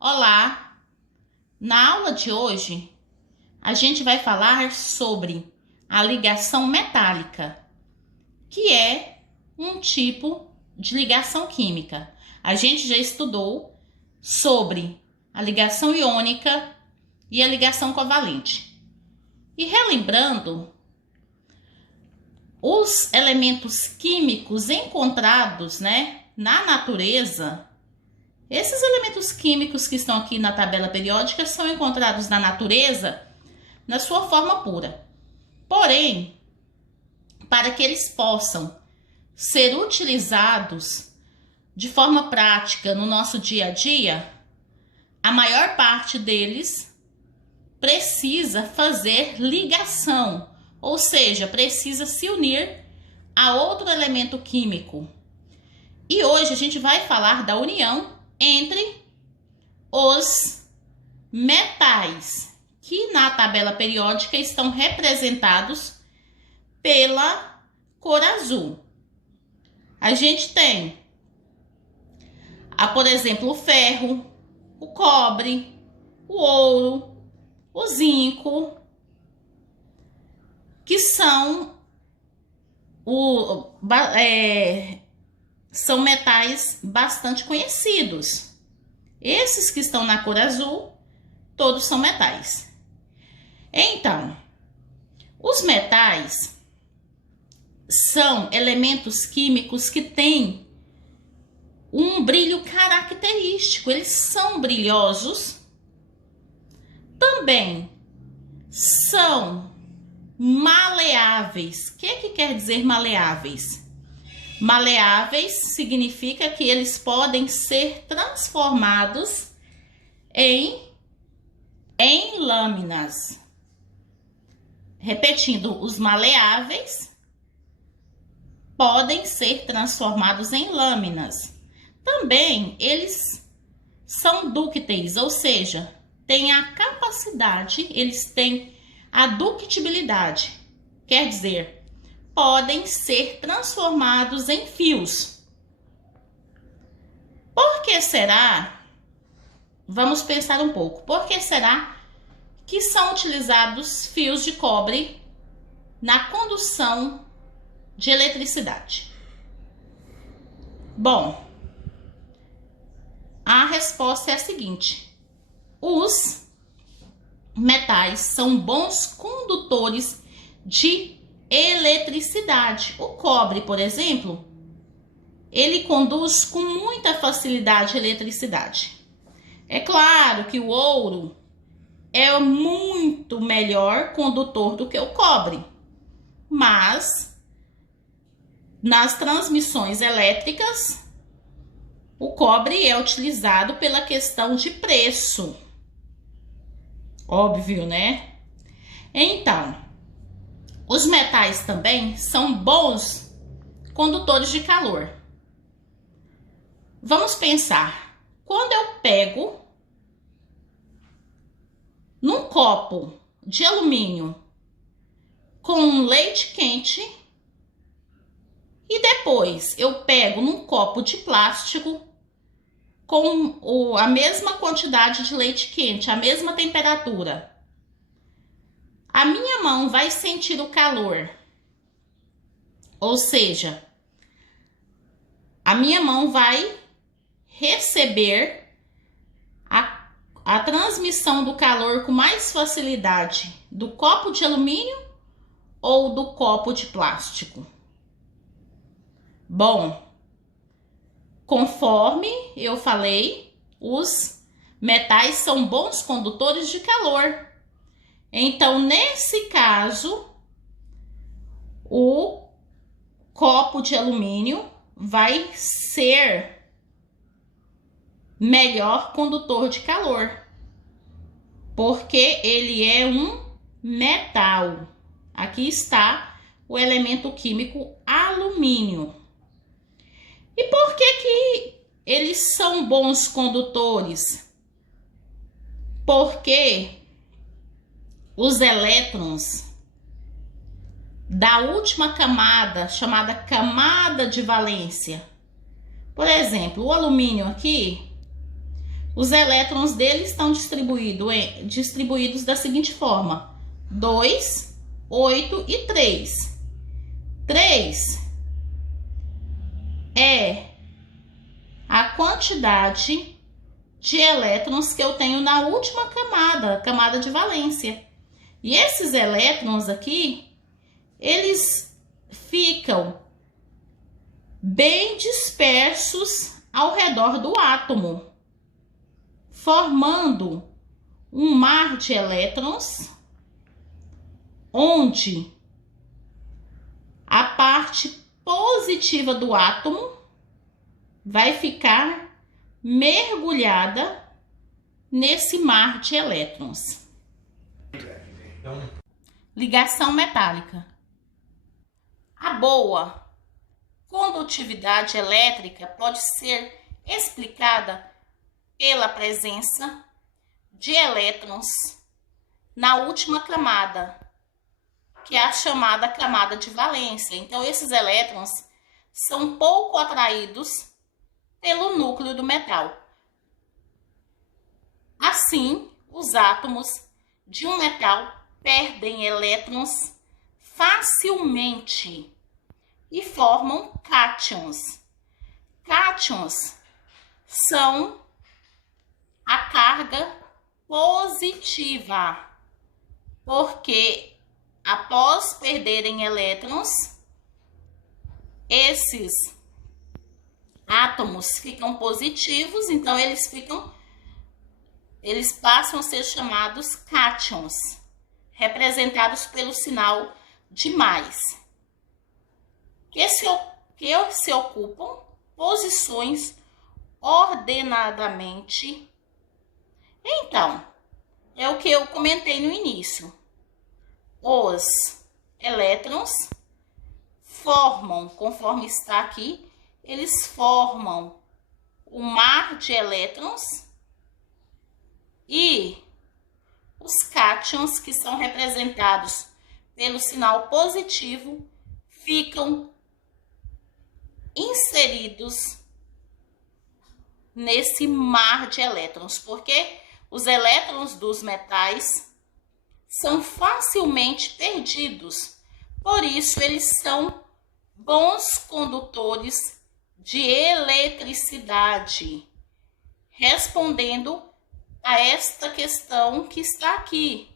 Olá! Na aula de hoje, a gente vai falar sobre a ligação metálica, que é um tipo de ligação química. A gente já estudou sobre a ligação iônica e a ligação covalente. E relembrando, os elementos químicos encontrados, na natureza. Esses elementos químicos que estão aqui na tabela periódica são encontrados na natureza na sua forma pura. Porém, para que eles possam ser utilizados de forma prática no nosso dia a dia, a maior parte deles precisa fazer ligação, ou seja, precisa se unir a outro elemento químico. E hoje a gente vai falar da união entre os metais, que na tabela periódica estão representados pela cor azul. A gente tem, por exemplo, o ferro, o cobre, o ouro, o zinco, que são são metais bastante conhecidos. Esses que estão na cor azul, todos são metais. Então, os metais são elementos químicos que têm um brilho característico. Eles são brilhosos, também são maleáveis. O que quer dizer maleáveis? Maleáveis significa que eles podem ser transformados em lâminas. Repetindo, os maleáveis podem ser transformados em lâminas. Também eles são dúcteis, ou seja, têm a capacidade, eles têm a ductibilidade, quer dizer, podem ser transformados em fios. Por que será? Vamos pensar um pouco. Por que será que são utilizados fios de cobre na condução de eletricidade? Bom, a resposta é a seguinte: os metais são bons condutores de eletricidade. O cobre, por exemplo, ele conduz com muita facilidade a eletricidade. É claro que o ouro é muito melhor condutor do que o cobre, mas nas transmissões elétricas, o cobre é utilizado pela questão de preço. Óbvio, né? Então, os metais também são bons condutores de calor. Vamos pensar, quando eu pego num copo de alumínio com leite quente e depois eu pego num copo de plástico com a mesma quantidade de leite quente, a mesma temperatura, a minha mão vai sentir o calor, ou seja, a minha mão vai receber a transmissão do calor com mais facilidade do copo de alumínio ou do copo de plástico? Bom, conforme eu falei, os metais são bons condutores de calor. Então, nesse caso, o copo de alumínio vai ser melhor condutor de calor, porque ele é um metal. Aqui está o elemento químico alumínio. E por que eles são bons condutores? Porque os elétrons da última camada, chamada camada de valência, por exemplo, o alumínio aqui, os elétrons dele estão distribuídos da seguinte forma: 2, 8 e 3. 3 é a quantidade de elétrons que eu tenho na última camada de valência. E esses elétrons aqui, eles ficam bem dispersos ao redor do átomo, formando um mar de elétrons, onde a parte positiva do átomo vai ficar mergulhada nesse mar de elétrons. Ligação metálica. A boa condutividade elétrica pode ser explicada pela presença de elétrons na última camada, que é a chamada camada de valência. Então, esses elétrons são pouco atraídos pelo núcleo do metal. Assim, os átomos de um metal perdem elétrons facilmente e formam cátions. Cátions são a carga positiva, porque após perderem elétrons, esses átomos ficam positivos, então eles passam a ser chamados cátions, representados pelo sinal de mais, que se ocupam posições ordenadamente. Então, é o que eu comentei no início. Os elétrons formam, conforme está aqui, eles formam um mar de elétrons, e os cátions, que são representados pelo sinal positivo, ficam inseridos nesse mar de elétrons, porque os elétrons dos metais são facilmente perdidos. Por isso, eles são bons condutores de eletricidade, respondendo a esta questão que está aqui.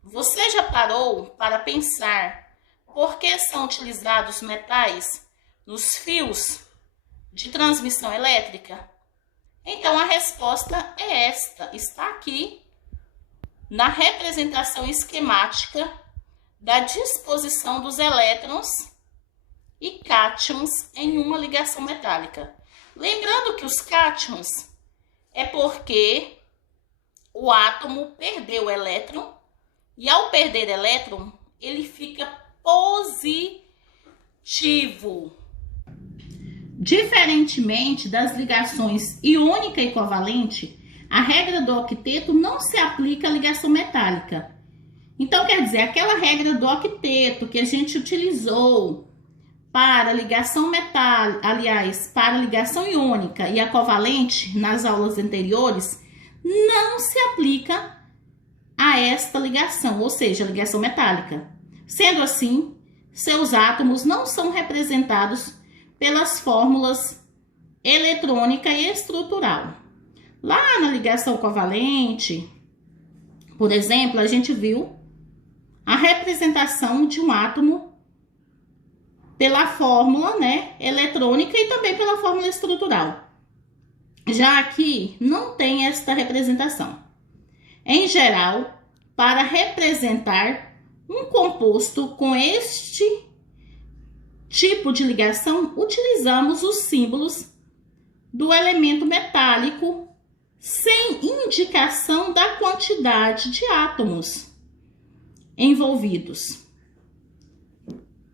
Você já parou para pensar por que são utilizados metais nos fios de transmissão elétrica? Então, a resposta é esta, está aqui na representação esquemática da disposição dos elétrons e cátions em uma ligação metálica. Lembrando que os cátions é porque o átomo perdeu o elétron, e ao perder elétron, ele fica positivo. Diferentemente das ligações iônica e covalente, a regra do octeto não se aplica à ligação metálica. Então, quer dizer, aquela regra do octeto que a gente utilizou para ligação para ligação iônica e a covalente nas aulas anteriores, não se aplica a esta ligação, ou seja, a ligação metálica. Sendo assim, seus átomos não são representados pelas fórmulas eletrônica e estrutural. Lá na ligação covalente, por exemplo, a gente viu a representação de um átomo pela fórmula, eletrônica e também pela fórmula estrutural. Já aqui não tem esta representação. Em geral, para representar um composto com este tipo de ligação, utilizamos os símbolos do elemento metálico sem indicação da quantidade de átomos envolvidos.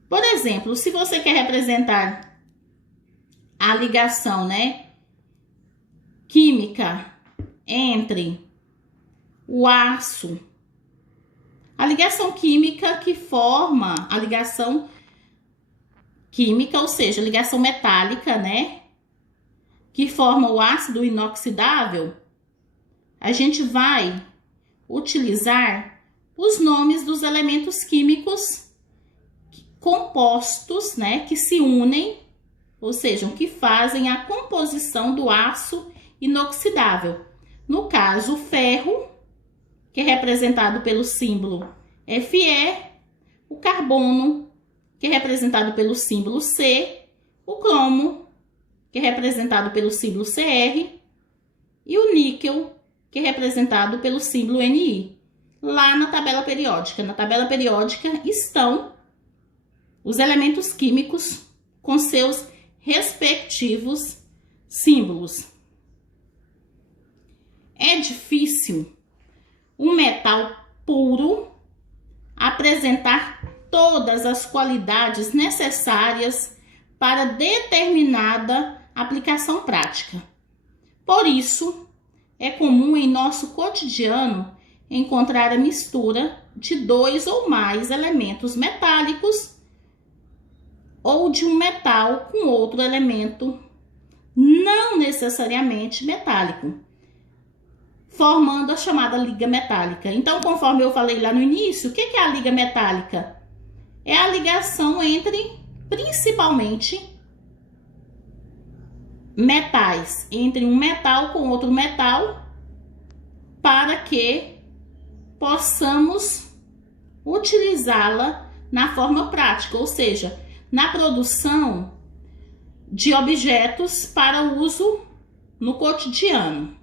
Por exemplo, se você quer representar a ligação, química entre o aço, a ligação química que forma a ligação química, ou seja, a ligação metálica, que forma o ácido inoxidável, a gente vai utilizar os nomes dos elementos químicos compostos, né, que se unem, ou seja, que fazem a composição do aço inoxidável. No caso, o ferro, que é representado pelo símbolo Fe, o carbono, que é representado pelo símbolo C, o cromo, que é representado pelo símbolo Cr, e o níquel, que é representado pelo símbolo Ni. Lá na tabela periódica. Na tabela periódica estão os elementos químicos com seus respectivos símbolos. É difícil um metal puro apresentar todas as qualidades necessárias para determinada aplicação prática. Por isso, é comum em nosso cotidiano encontrar a mistura de 2 ou mais elementos metálicos ou de um metal com outro elemento não necessariamente metálico, formando a chamada liga metálica. Então, conforme eu falei lá no início, o que é a liga metálica? É a ligação entre, principalmente, metais, entre um metal com outro metal, para que possamos utilizá-la na forma prática, ou seja, na produção de objetos para uso no cotidiano.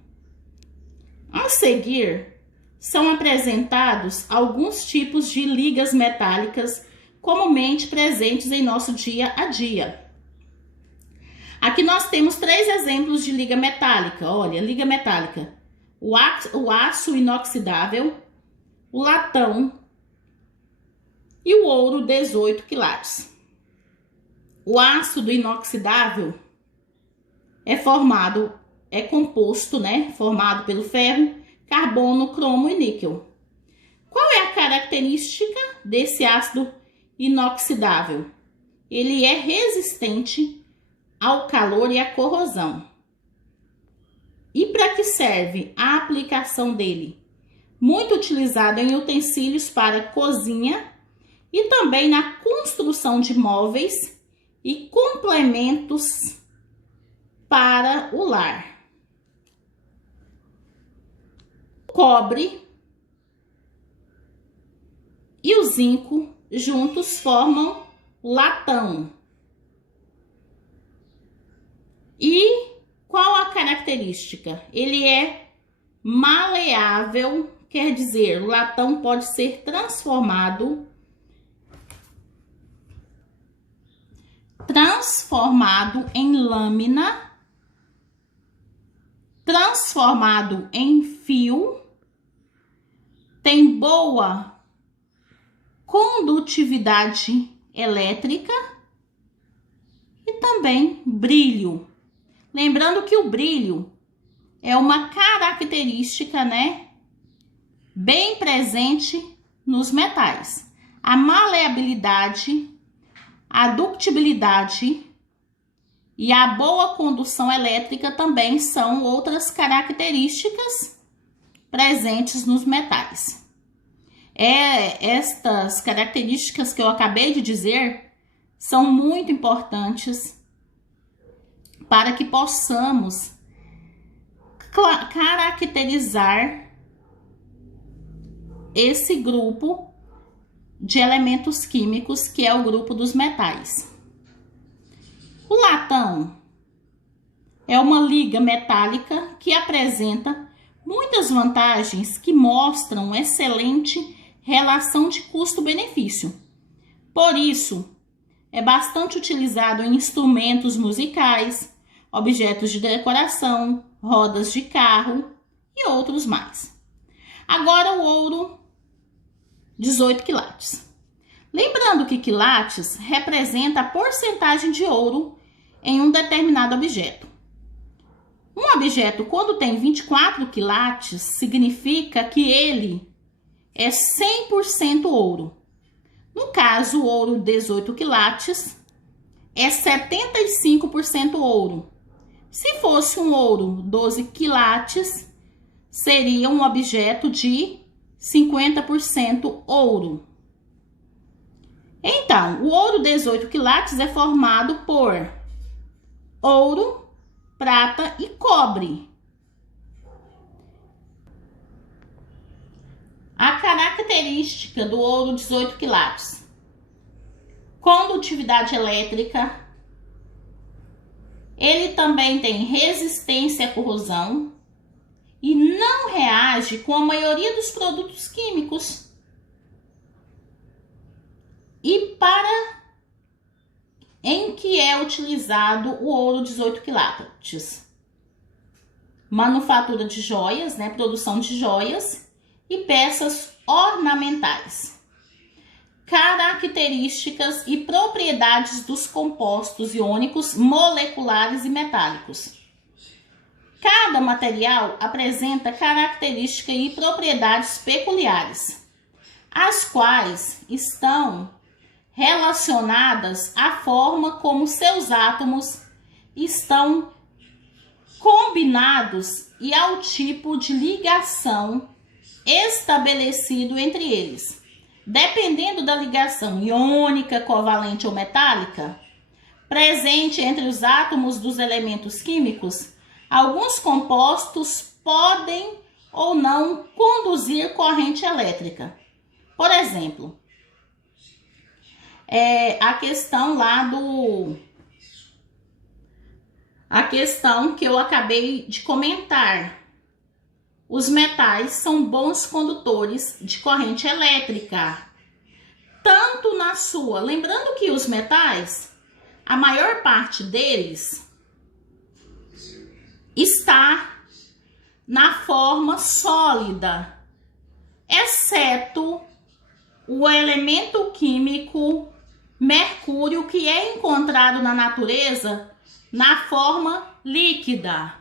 A seguir, são apresentados alguns tipos de ligas metálicas comumente presentes em nosso dia a dia. Aqui nós temos 3 exemplos de liga metálica. Olha, liga metálica: o aço inoxidável, o latão e o ouro 18 quilates. O ácido inoxidável é composto, né? Formado pelo ferro, carbono, cromo e níquel. Qual é a característica desse ácido inoxidável? Ele é resistente ao calor e à corrosão. E para que serve a aplicação dele? Muito utilizado em utensílios para cozinha e também na construção de móveis e complementos para o lar. O cobre e o zinco juntos formam latão. E qual a característica? Ele é maleável, quer dizer, o latão pode ser transformado em lâmina, transformado em fio, tem boa condutividade elétrica e também brilho. Lembrando que o brilho é uma característica, né, bem presente nos metais. A maleabilidade, a ductibilidade e a boa condução elétrica também são outras características presentes nos metais. Estas características que eu acabei de dizer são muito importantes para que possamos caracterizar esse grupo de elementos químicos, que é o grupo dos metais. O latão é uma liga metálica que apresenta muitas vantagens que mostram excelente relação de custo-benefício. Por isso, é bastante utilizado em instrumentos musicais, objetos de decoração, rodas de carro e outros mais. Agora o ouro 18 quilates. Lembrando que quilates representa a porcentagem de ouro em um determinado objeto. Um objeto, quando tem 24 quilates, significa que ele é 100% ouro. No caso, o ouro 18 quilates é 75% ouro. Se fosse um ouro 12 quilates, seria um objeto de 50% ouro. Então, o ouro 18 quilates é formado por ouro, prata e cobre. A característica do ouro 18 quilates: condutividade elétrica. Ele também tem resistência à corrosão e não reage com a maioria dos produtos químicos. E em que é utilizado o ouro 18 quilates? Manufatura de joias, né? Produção de joias e peças ornamentais. Características e propriedades dos compostos iônicos moleculares e metálicos. Cada material apresenta características e propriedades peculiares, as quais estão relacionadas à forma como seus átomos estão combinados e ao tipo de ligação estabelecido entre eles. Dependendo da ligação iônica, covalente ou metálica presente entre os átomos dos elementos químicos, alguns compostos podem ou não conduzir corrente elétrica. Por exemplo, a questão que eu acabei de comentar. Os metais são bons condutores de corrente elétrica. Tanto na sua... Lembrando que os metais, a maior parte deles está na forma sólida, exceto o elemento químico mercúrio, que é encontrado na natureza na forma líquida.